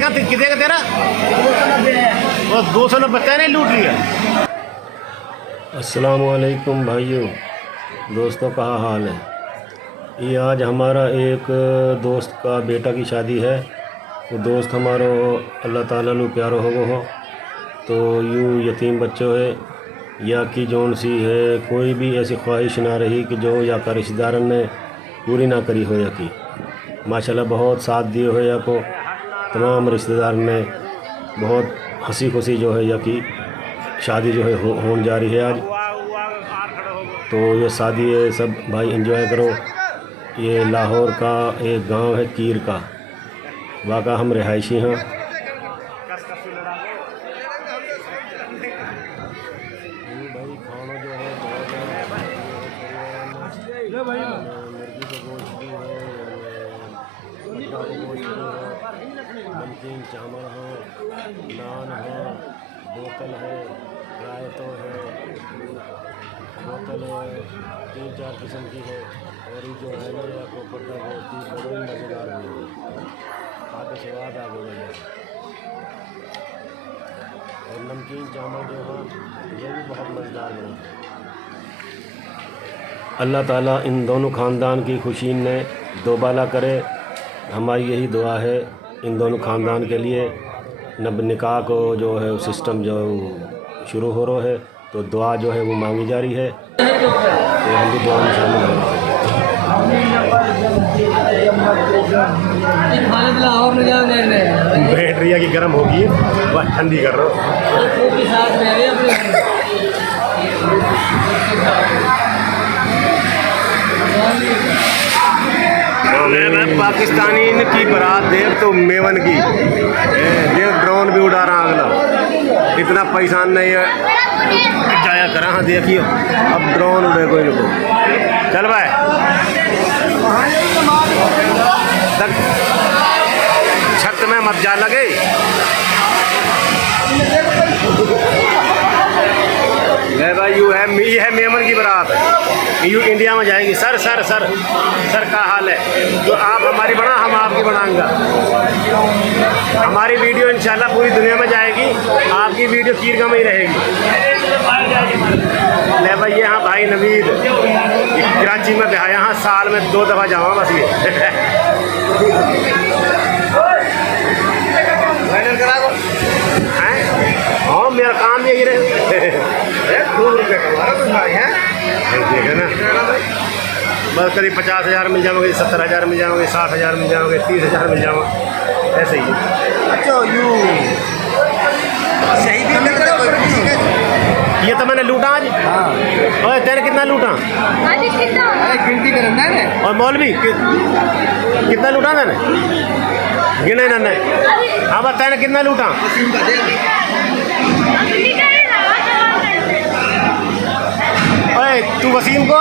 देगा कितने का तेरा? वो 290 नहीं लूट लिया। अस्सलाम वालेकुम भाइयों दोस्तों, कहाँ हाल है? ये आज हमारा एक दोस्त का बेटा की शादी है। वो दोस्त हमारो अल्लाह ताला नु प्यारो हो तो यूँ यतीम बच्चों है या कि जौन सी है कोई भी ऐसी ख्वाहिश ना रही कि जो या का रिश्तेदारन ने पूरी ना करी हो या की माशाल्लाह बहुत साथ दिए हो या को तमाम रिश्तेदार ने बहुत हंसी खुशी जो है या की शादी जो है होने जा रही है आज। तो ये शादी है, सब भाई एंजॉय करो। ये लाहौर का एक गांव है कीर का, वाक़ा हम रिहायशी हैं। भाई खाना जो है मुर्गी का गोश्त भी है, मक्का का गोश्त भी है, नमकीन चावल है, नान है, बोतल है, रायतो है, बोतल है, 3-4 किस्म की है। और ये जो है ना या कोपर का गोश्त बड़ी मज़ेदार भी है, खाते स्वाद आ गया है। और नमकीन चावल जो है ये भी बहुत मज़ेदार है। अल्लाह ताला इन दोनों ख़ानदान की खुशी ने दोबाला करे, हमारी यही दुआ है इन दोनों ख़ानदान के लिए। नब निकाह को जो है सिस्टम जो शुरू हो रहा है तो दुआ जो है वो मांगी जा रही है, तो हम भी दुआ में शामिल हैं। बैटरिया की गर्म होगी, बस ठंडी कर रहा हूँ। पाकिस्तानी की बारात देव तो मेवन की देव ड्रोन भी उड़ा रहा अगला, इतना पैसा नहीं जाया करा। हाँ देखियो अब ड्रोन उड़े कोई नको, चल भाई तक छत में मत जा लगे। भाई यू है मेमन की बारात, यू इंडिया में जाएगी। सर सर सर सर का हाल है, जो आप हमारी बना हम आपकी बनाऊंगा। हमारी वीडियो इंशाल्लाह पूरी दुनिया में जाएगी, आपकी वीडियो कीरगा में ही रहेगी। ले भाई ये हाँ भाई नवीद कराची में बिहार, यहाँ साल में 2 दफ़ा जावा बस ये। हाँ मेरा काम यही रहे। 2 रुपये कमा रहा तुम भाई हैं, देखे ना बस करीब 50,000 मिल जाओगे, 70,000 मिल जाओगे, 60,000 मिल जाओगे, 30,000 मिल जाओगे, ऐसे ही। अच्छा यू सही भी ये तो मैंने लूटा आज। हाँ तेरे कितना लूटा? गिनती करना है। और मौलवी कितना लूटा मैंने गिने ना? हाँ बता तेने कितना लूटा? ओए तू वसीम को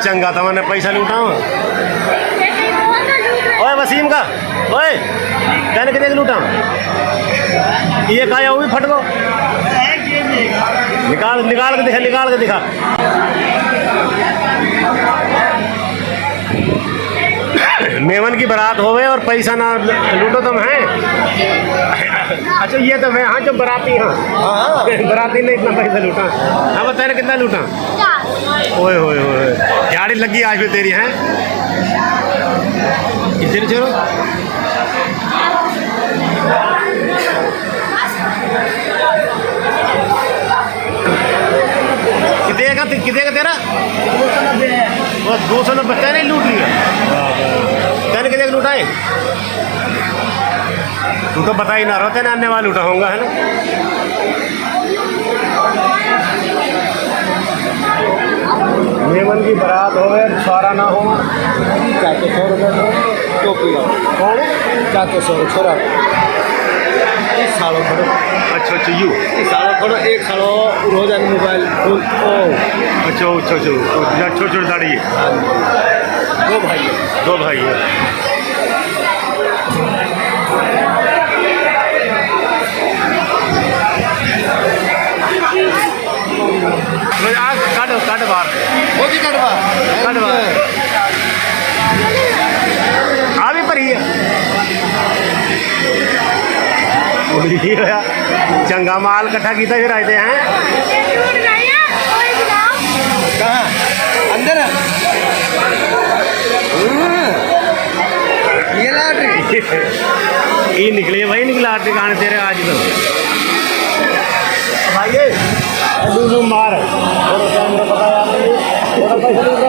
चंगा था मैंने पैसा लूटा हूँ। ओए वसीम का ओए तेने कितने का लूटा? ये खाया वो भी फट गो, निकाल निकाल के दिखा। मेमन की बारात होवे और पैसा ना लूटो तुम हैं। अच्छा ये तो मैं हाँ जो बराती हाँ बराती ने इतना पैसा लूटा। हाँ बता रहे कितना लूटा? ओए होए होए गाड़ी लगी आज भी तेरी हैं। इधर चलो कितने का तेरा? वो 290 नहीं लूट लिया। तेने कितने लूटा है? तू तो बता ही ना रहा, तेने आने वाला लूटा होगा है ना? मेमन की बारात हो गए सारा ना हो 400 रुपये टोपी कौन 400 छोरा सालों खड़ो। अच्छा यू सालों खड़ो, एक सालों रोजान मोबाइल फोन। अच्छा छोटी दाढ़ी है। 2 भाई है। काट बाहर वो भी काट बाहर चंगा माल इकट्ठा किया फिर आए थे हैं कहाँ अंदर ये लॉटरी ये निकले भाई निकला टिकाने तेरे आज तो भाई मार थोड़ा कैमरा पता यार थोड़ा पैसा